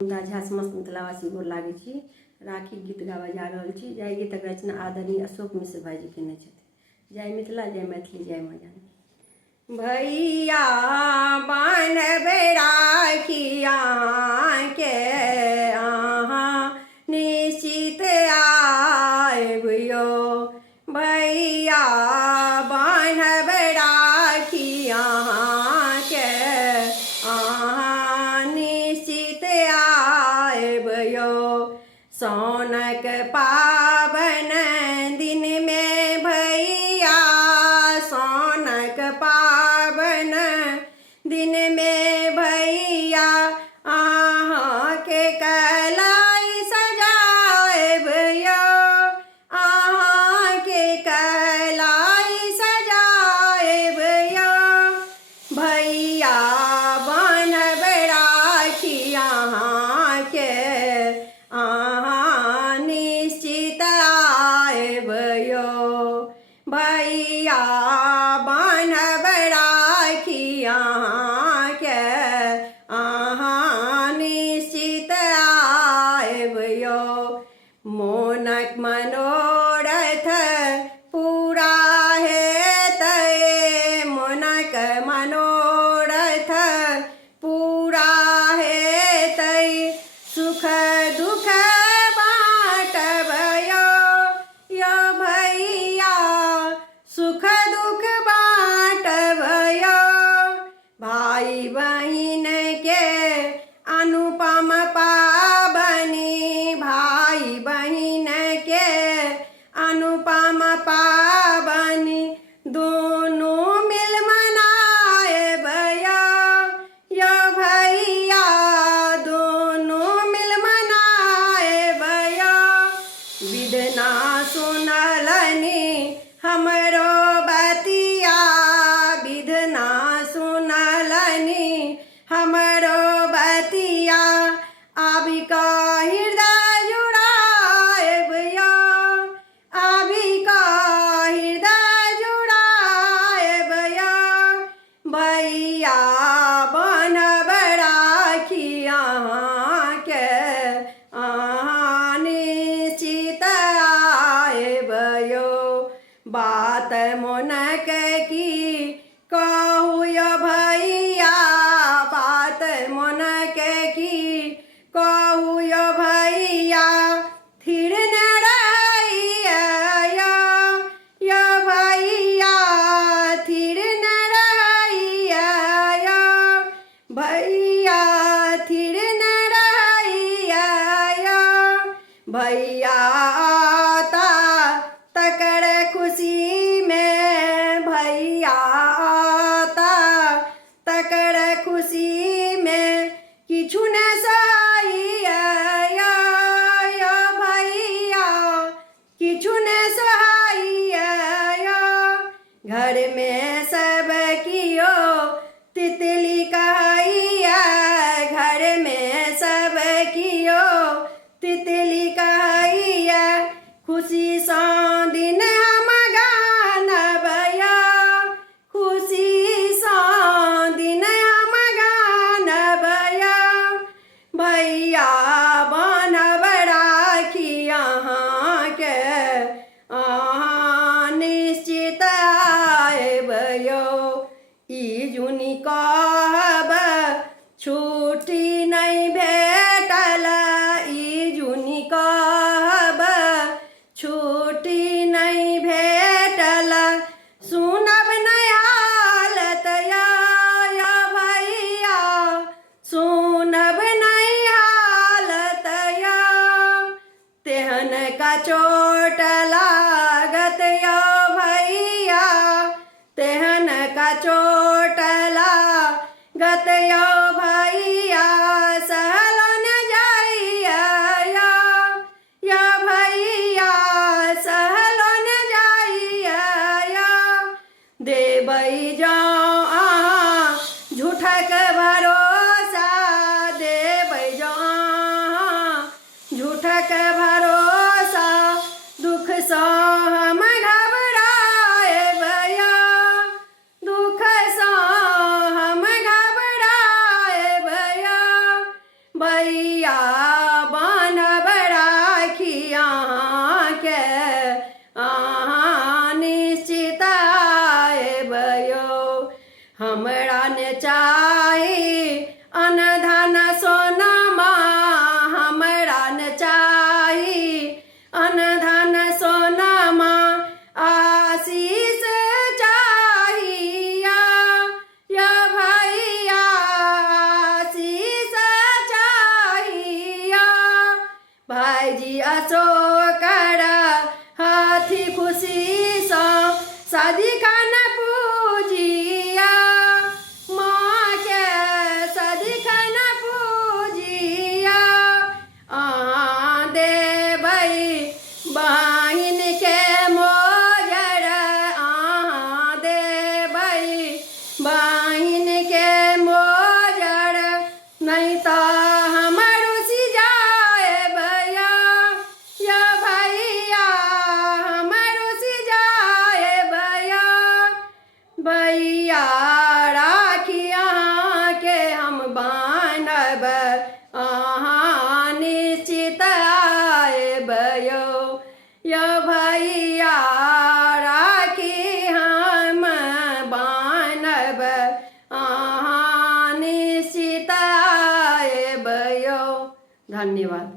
झास मस्त मिथिलावासी गोर लागै छी। राखी गीत गाबऽ जा रहल छी। जय गीतक रचना आदरणीय अशोक मिश्र भाईजी केने छथिन। जय मिथिला, जय मैथिली, जय माँ जानकी। भैया बान्हबै राखिया के अहाँ निश्चित आयबियो। भैया बान्हबै राखिया के अहाँ निश्चित आयबियो। सोनक पावन दिन में भैया, सोनक पावन दिन में भैया अहाँ के कलाई सजायबियो। अहाँ के कलाई सजायबियो। भैया बान्हबै राखी अहाँ के अहाँ निश्चित आयबियो। भैया बान्हबै राखी अहाँ के अहाँ निश्चित आयबियो। मोनक मनोरथ पूरा हेतै, मोनक मनोरथ पूरा हेतै। सुख दुख बाँटबयो यो भैया, सुख दुख बाँटबयो। भाई बहिन के अनुपम पाबनी, भाई बहिन के अनुपम पाबनी दोनों मिल मनायबयो यो भैया, दोनों मिल मनायबयो। विधना सुनलनि हमरो बतिया, विधना सुनलनि हमरो बतिया। आबि कऽ हृदय जुड़ायबियो, आबि कऽ हृदय जुड़ायबियो। भैया बान्हबै राखी अहाँ के अहाँ निश्चित आयबियो। बात मोनक की कहू यो भैया, बात मोनक की कहू यो भैया। थिर न रहिया यो भैया, थिर न रहिया यो भैया, थिर न रहिया यो। भैया आता तकर खुशी में, भैया आता तकर खुशी में किछु न सहिया यो भैया, किछु न सहिया यो। घर में सब कियो तितली कहैया, घर में सब कियो तितली कहैया। खुशी सँ दिन हम गानबयो, खुशी सँ दिन हम गानबयो। भैया बान्हबै राखी अहाँ के अहाँ निश्चित आयबियो। ई जुनि कहब छुट्टी नहीं भेटल, ई जुनि कहब छुट्टी नहीं भेटल। सुनब नहीं हालत यो भैया, सुनब नहीं हालत यो। तेहन का चोट लागत यो भैया, तेहन का चोट लागत यो भैया। सहलो न जाइया यो भैया, सहलो न जाइया यो। देबै जँ अहाँ झूठक भरोसा, देबै जँ अहाँ झूठक भरोसा। भैया बान्हब राखी अहाँके अहाँ निश्चित आयबयो। हमरा ने चाही अनधन सोनमा, हमरा ने चाही अनधन सोनमा, आशीष चाहिया या भैया आशीष चाहिया। भाईजी अशोकर हाथी खुशी सँ सदिखन पूजिया, माँ के सदिखन पूजिया। अहाँ देबै बहिन के मोजर, अहाँ देबै बहिन के मोजर, नहीं तो हमर रुसी जाएबया या भैया हमर रुसी जाएबया। भैया राखी अहाँके हम बान्हब अहाँ निश्चित आयबयो। या भैया राखी हम बान्हब अहाँ निश्चित आयबयो। धन्यवाद।